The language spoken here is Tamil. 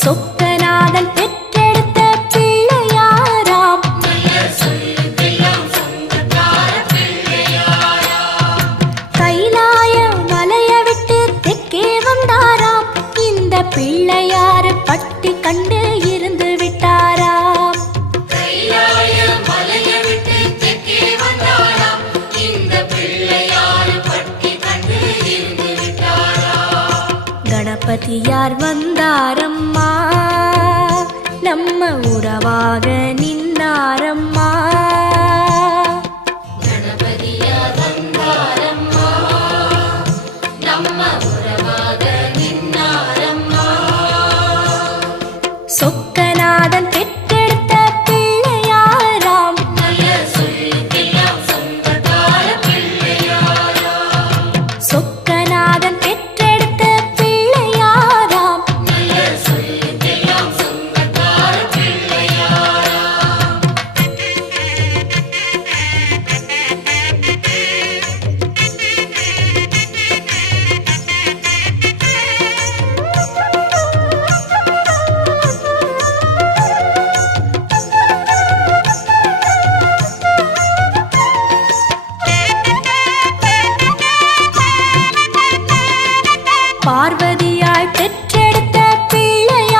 சொக்கநாதன் பெற்றெடுத்த பிள்ளையாராம். கைலாய மலைய விட்டு தெற்கே வந்தாராம். இந்த பிள்ளையாரு பட்டி கண்டு இருந்து விட்டாராம். கணபதியார் வந்தாரம்மா, நம்ம உறவாக நின்னாரம்மா. கணபதியார் வந்தாரம்மா, நம்ம உறவாக நின்னாரம்மா. சொக்க